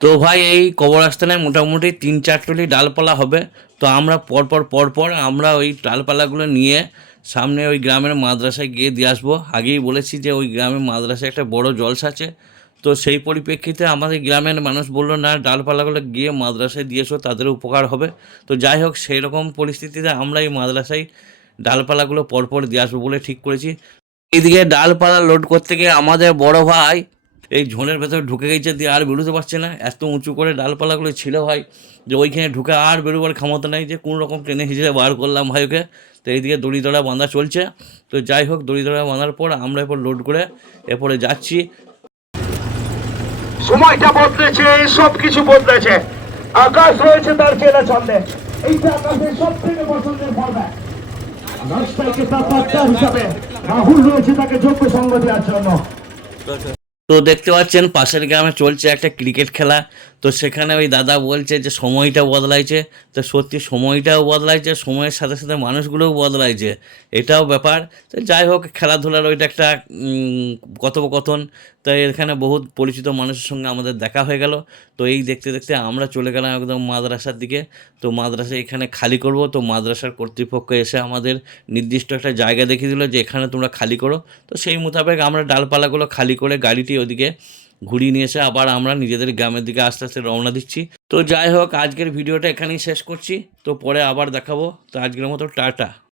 তো ভাই এই কবরস্থানে মোটামুটি ৩-৪ টলি ডালপালা হবে। তো আমরা পরপর আমরা ওই ডালপালাগুলো নিয়ে সামনে ওই গ্রামের মাদ্রাসায় গিয়ে দিয়ে আসবো। আগেই বলেছি যে ওই গ্রামের মাদ্রাসায় একটা বড় জলসা আছে। তো সেই পরিপ্রেক্ষিতে আমাদের গ্রামের মানুষ বলল, না ডালপালাগুলো গিয়ে মাদ্রাসায় দিয়ে এসো, তাদের উপকার হবে। তো যাই হোক, সেই রকম পরিস্থিতিতে আমরা এই মাদ্রাসায় ডালপালাগুলো পরপর দিয়ে আসবো বলে ঠিক করেছি। এইদিকে ডালপালা লোড করতে গিয়ে আমাদের বড় ভাই এই ঝোনের ভেতরে ঢুকে গেছে, দিয়ে আর বেরোতে পারছে না। এত উঁচু করে ডালপালাগুলো ছিল ভাই, যে ওইখানে ঢুকে আর বেরোবার ক্ষমতা নেই, যে কোনো রকম টেনে হিঁচড়ে বার করলাম ভাই ওকে। তো এইদিকে দড়ি দড়া বাঁধা চলছে। তো যাই হোক, দড়ি দড়া বাঁধার পর আমরা এরপর লোড করে এরপরে যাচ্ছি। সময়টা বদলেছে, সবকিছু বদলেছে। আকাশ রয়েছে তার চেনা ছন্দে। এইটা আকাশের সব থেকে পছন্দের ফরম্যাট। রাস্তাকে তার পার্টনার হিসাবে রাহুল রয়েছে তাকে যোগ্য সঙ্গ দেওয়ার জন্য। তো দেখতে পাচ্ছেন পাশের গ্রামে চলছে একটা ক্রিকেট খেলা। তো সেখানে ওই দাদা বলছে যে সময়টা বদলাইছে। তো সত্যি সময়টাও বদলাইছে, সময়ের সাথে সাথে মানুষগুলোও বদলাইছে, এটাও ব্যাপার। তো যাই হোক, খেলাধুলার ওইটা একটা কথোপকথন। তাই এখানে বহুত পরিচিত মানুষের সঙ্গে আমাদের দেখা হয়ে গেল। তো এই দেখতে দেখতে আমরা চলে গেলাম একদম মাদ্রাসার দিকে। তো মাদ্রাসা এখানে খালি করব। তো মাদ্রাসার কর্তৃপক্ষ এসে আমাদের নির্দিষ্ট একটা জায়গা দেখিয়ে দিল যে এখানে তোমরা খালি করো। তো সেই মোতাবেক আমরা ডালপালাগুলো খালি করে গাড়িটি ওদিকে ঘুরিয়ে নিয়ে এসে আবার আমরা নিজেদের গ্রামের দিকে আস্তে আস্তে রওনা দিচ্ছি। তো যাই হোক, আজকের ভিডিওটা এখানেই শেষ করছি। তো পরে আবার দেখাবো। তো আজকের মতো টাটা।